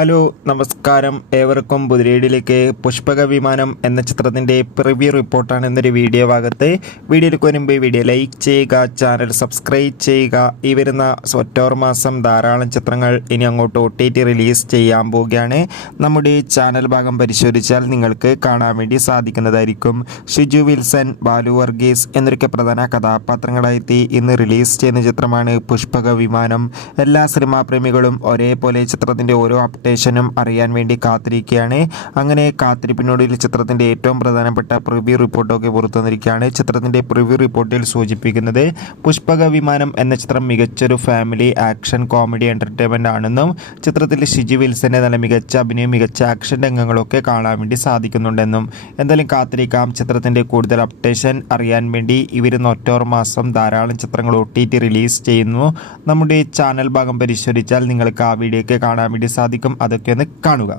Hello നമസ്കാരം, ഏവർക്കും പുതിരേടിലേക്ക്. പുഷ്പക വിമാനം എന്ന ചിത്രത്തിൻ്റെ പ്രിവ്യൂ റിപ്പോർട്ടാണ് എന്നൊരു വീഡിയോ ഭാഗത്ത്. വീഡിയോയിലേക്ക് വരുമ്പോൾ വീഡിയോ ലൈക്ക് ചെയ്യുക, ചാനൽ സബ്സ്ക്രൈബ് ചെയ്യുക. ഈ വരുന്ന ഒക്ടോബർ മാസം ധാരാളം ചിത്രങ്ങൾ ഇനി അങ്ങോട്ട് OTT റിലീസ് ചെയ്യാൻ പോവുകയാണ്. നമ്മുടെ ചാനൽ ഭാഗം പരിശോധിച്ചാൽ നിങ്ങൾക്ക് കാണാൻ വേണ്ടി സാധിക്കുന്നതായിരിക്കും. ഷിജു വിൽസൺ, ബാലു വർഗീസ് എന്നൊക്കെ പ്രധാന കഥാപാത്രങ്ങളായി ഇന്ന് റിലീസ് ചെയ്യുന്ന ചിത്രമാണ് പുഷ്പക വിമാനം. എല്ലാ സിനിമാ പ്രേമികളും ഒരേപോലെ ചിത്രത്തിൻ്റെ ഓരോ അപ്ഡേഷനും അറിയാൻ വേണ്ടി കാത്തിരിക്കുകയാണ്. അങ്ങനെ കാത്തിരിപ്പിനോടിൽ ചിത്രത്തിൻ്റെ ഏറ്റവും പ്രധാനപ്പെട്ട പ്രിവ്യൂ റിപ്പോർട്ടൊക്കെ പുറത്തു വന്നിരിക്കുകയാണ്. ചിത്രത്തിൻ്റെ പ്രിവ്യൂ റിപ്പോർട്ടിൽ സൂചിപ്പിക്കുന്നത് പുഷ്പക വിമാനം എന്ന ചിത്രം മികച്ചൊരു ഫാമിലി ആക്ഷൻ കോമഡി എൻ്റർടൈൻമെൻ്റ് ആണെന്നും ചിത്രത്തിൽ ഷിജു വിൽസൻ്റെ നല്ല മികച്ച അഭിനയം, മികച്ച ആക്ഷൻ രംഗങ്ങളൊക്കെ കാണാൻ വേണ്ടി സാധിക്കുന്നുണ്ടെന്നും. എന്തായാലും കാത്തിരിക്കാം. ചിത്രത്തിൻ്റെ കൂടുതൽ അപ്ഡേഷൻ അറിയാൻ വേണ്ടി വരുന്ന ഒക്ടോബർ മാസം ധാരാളം ചിത്രങ്ങൾ OTT റിലീസ് ചെയ്യുന്നു. നമ്മുടെ ചാനൽ ഭാഗം പരിശോധിച്ചാൽ നിങ്ങൾക്ക് ആ വീഡിയോ ഒക്കെ കാണാൻ വേണ്ടി സാധിക്കും. അതൊക്കെ ഒന്ന് കാണുക.